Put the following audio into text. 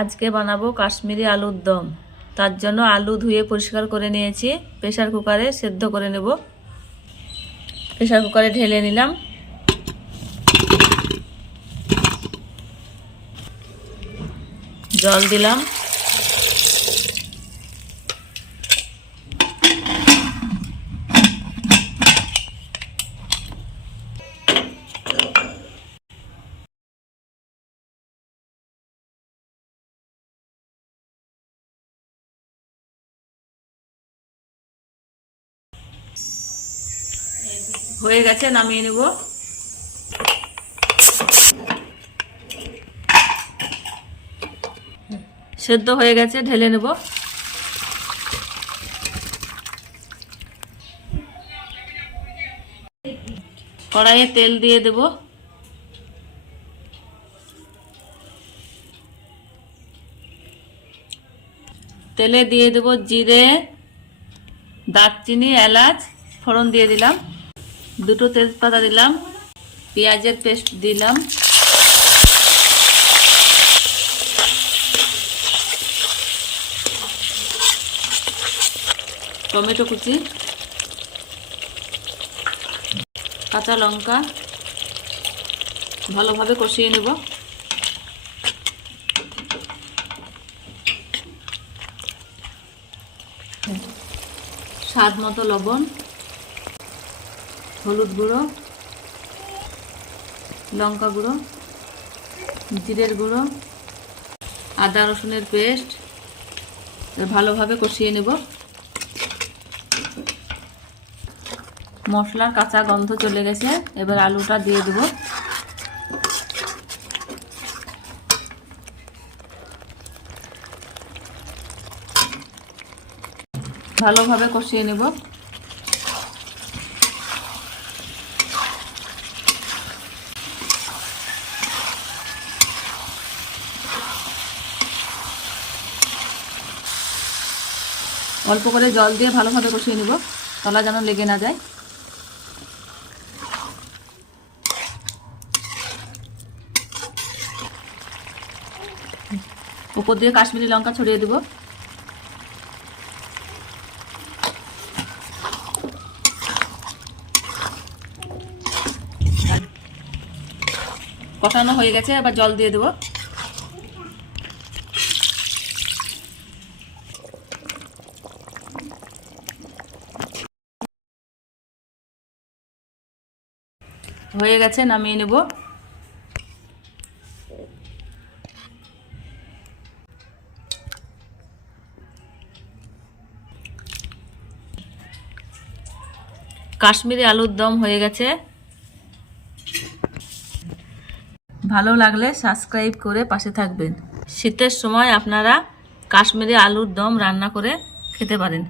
আজকে বানাবো কাশ্মীরি আলুর দম। তার জন্য আলু ধুয়ে পরিষ্কার করে নিয়েছি। প্রেশার কুকারে সেদ্ধ করে নেব। প্রেশার কুকারে ঢেলে নিলাম। জল দিলাম। হয়ে গেছে, নামিয়ে নেব। সেদ্ধ হয়ে গেছে, ঢেলে নেব। কড়াইয়ে তেল দিয়ে দেব। তেলে দিয়ে দেব জিরে, দারচিনি, এলাচ, ফোড়ন দিয়ে দিলাম। দুটো তেজপাতা দিলাম, পেঁয়াজের পেস্ট দিলাম। টমেটো কুচি, কাঁচা লঙ্কা, ভালোভাবে কষিয়ে নেব। স্বাদ মতো লবণ। হলুদ গুঁড়ো, লঙ্কা গুঁড়ো, জিরের গুঁড়ো, আদা রসুনের পেস্ট ভালোভাবে কষিয়ে নেব। মশলার কাঁচা গন্ধ চলে গেছে, এবার আলুটা দিয়ে দেব। ভালোভাবে কষিয়ে নেব। অল্প করে জল দিয়ে ভালোভাবে কষিয়ে নেব। তলা যেন লেগে না যায়। উপর দিয়ে কাশ্মীরি লঙ্কা ছড়িয়ে দেব। কষানো হয়ে গেছে, এবার জল দিয়ে দেবো। হয়ে গেছে, নামিয়ে নেব। কাশ্মীরি আলুর দম হয়ে গেছে। ভালো লাগলে সাবস্ক্রাইব করে পাশে থাকবেন। শীতের সময় আপনারা কাশ্মীরি আলুর দম রান্না করে খেতে পারেন।